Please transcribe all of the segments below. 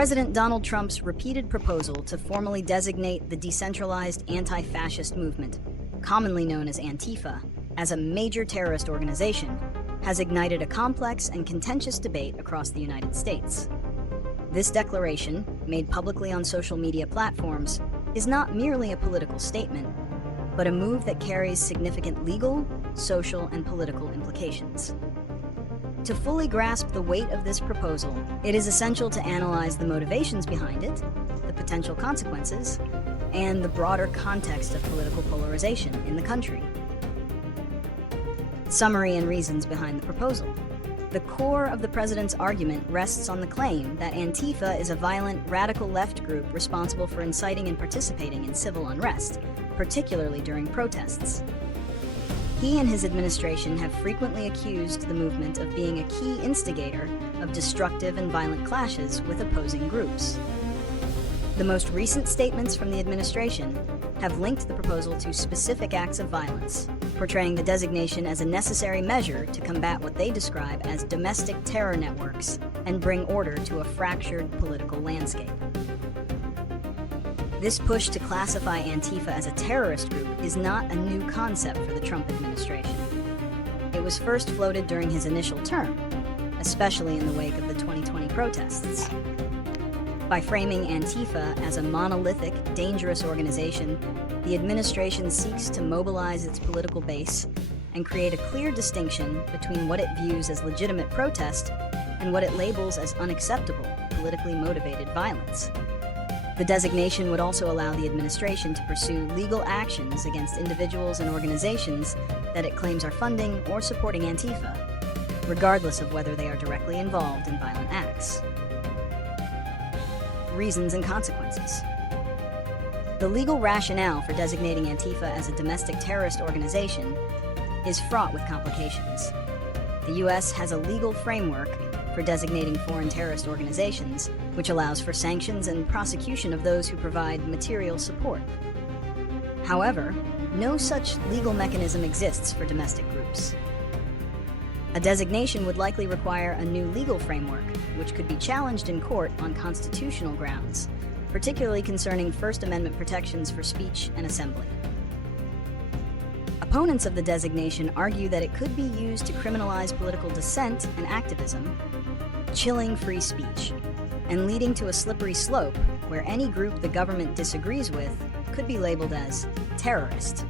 President Donald Trump's repeated proposal to formally designate the decentralized anti-fascist movement, commonly known as Antifa, as a major terrorist organization has ignited a complex and contentious debate across the United States. This declaration, made publicly on social media platforms, is not merely a political statement, but a move that carries significant legal, social, and political implications. To fully grasp the weight of this proposal, it is essential to analyze the motivations behind it, the potential consequences, and the broader context of political polarization in the country. Summary and reasons behind the proposal. The core of the president's argument rests on the claim that Antifa is a violent, radical left group responsible for inciting and participating in civil unrest, particularly during protests. He and his administration have frequently accused the movement of being a key instigator of destructive and violent clashes with opposing groups. The most recent statements from the administration have linked the proposal to specific acts of violence, portraying the designation as a necessary measure to combat what they describe as domestic terror networks and bring order to a fractured political landscape. This push to classify Antifa as a terrorist group is not a new concept for the Trump administration. It was first floated during his initial term, especially in the wake of the 2020 protests. By framing Antifa as a monolithic, dangerous organization, the administration seeks to mobilize its political base and create a clear distinction between what it views as legitimate protest and what it labels as unacceptable, politically motivated violence. The designation would also allow the administration to pursue legal actions against individuals and organizations that it claims are funding or supporting Antifa, regardless of whether they are directly involved in violent acts. Reasons and consequences. The legal rationale for designating Antifa as a domestic terrorist organization is fraught with complications. The U.S. has a legal framework for designating foreign terrorist organizations, which allows for sanctions and prosecution of those who provide material support. However, no such legal mechanism exists for domestic groups. A designation would likely require a new legal framework, which could be challenged in court on constitutional grounds, particularly concerning First Amendment protections for speech and assembly. Opponents of the designation argue that it could be used to criminalize political dissent and activism, chilling free speech, and leading to a slippery slope where any group the government disagrees with could be labeled as terrorist.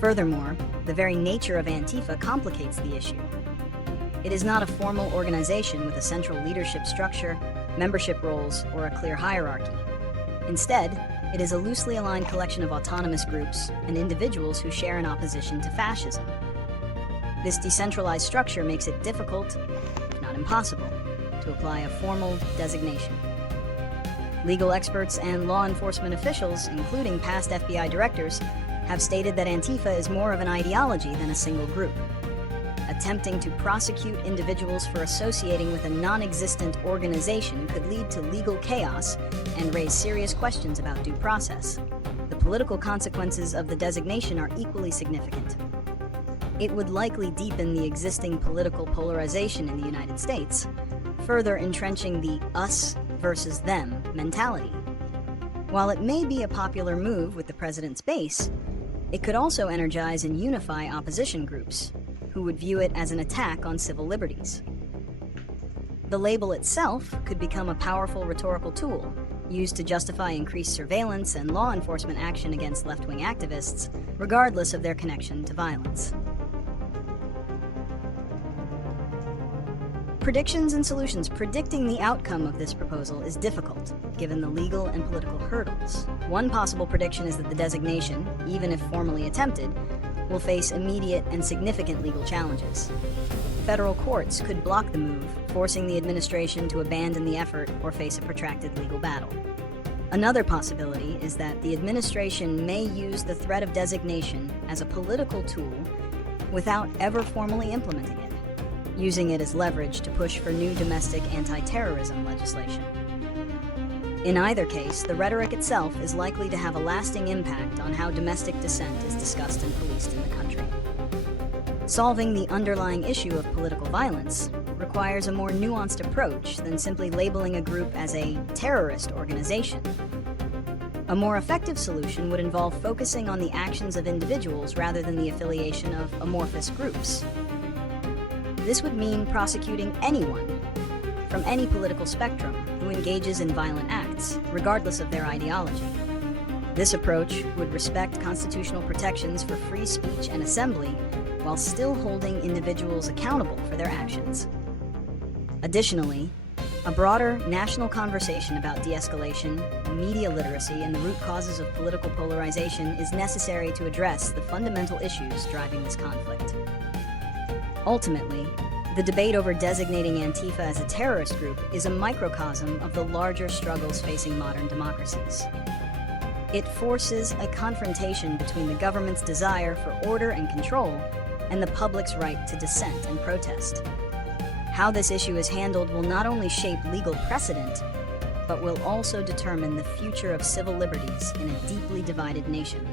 Furthermore, the very nature of Antifa complicates the issue. It is not a formal organization with a central leadership structure, membership roles, or a clear hierarchy. Instead, it is a loosely aligned collection of autonomous groups and individuals who share an opposition to fascism. This decentralized structure makes it difficult, if not impossible, to apply a formal designation. Legal experts and law enforcement officials, including past FBI directors, have stated that Antifa is more of an ideology than a single group. Attempting to prosecute individuals for associating with a non-existent organization could lead to legal chaos and raise serious questions about due process. The political consequences of the designation are equally significant. It would likely deepen the existing political polarization in the United States, further entrenching the us versus them mentality. While it may be a popular move with the president's base, it could also energize and unify opposition groups, who would view it as an attack on civil liberties. The label itself could become a powerful rhetorical tool, used to justify increased surveillance and law enforcement action against left-wing activists, regardless of their connection to violence. Predictions and solutions. Predicting the outcome of this proposal is difficult, given the legal and political hurdles. One possible prediction is that the designation, even if formally attempted, will face immediate and significant legal challenges. Federal courts could block the move, forcing the administration to abandon the effort or face a protracted legal battle. Another possibility is that the administration may use the threat of designation as a political tool without ever formally implementing it, using it as leverage to push for new domestic anti-terrorism legislation. In either case, the rhetoric itself is likely to have a lasting impact on how domestic dissent is discussed and policed in the country. Solving the underlying issue of political violence requires a more nuanced approach than simply labeling a group as a terrorist organization. A more effective solution would involve focusing on the actions of individuals rather than the affiliation of amorphous groups. This would mean prosecuting anyone from any political spectrum who engages in violent acts, regardless of their ideology. This approach would respect constitutional protections for free speech and assembly while still holding individuals accountable for their actions. Additionally, a broader national conversation about de-escalation, media literacy, and the root causes of political polarization is necessary to address the fundamental issues driving this conflict. Ultimately, the debate over designating Antifa as a terrorist group is a microcosm of the larger struggles facing modern democracies. It forces a confrontation between the government's desire for order and control and the public's right to dissent and protest. How this issue is handled will not only shape legal precedent, but will also determine the future of civil liberties in a deeply divided nation.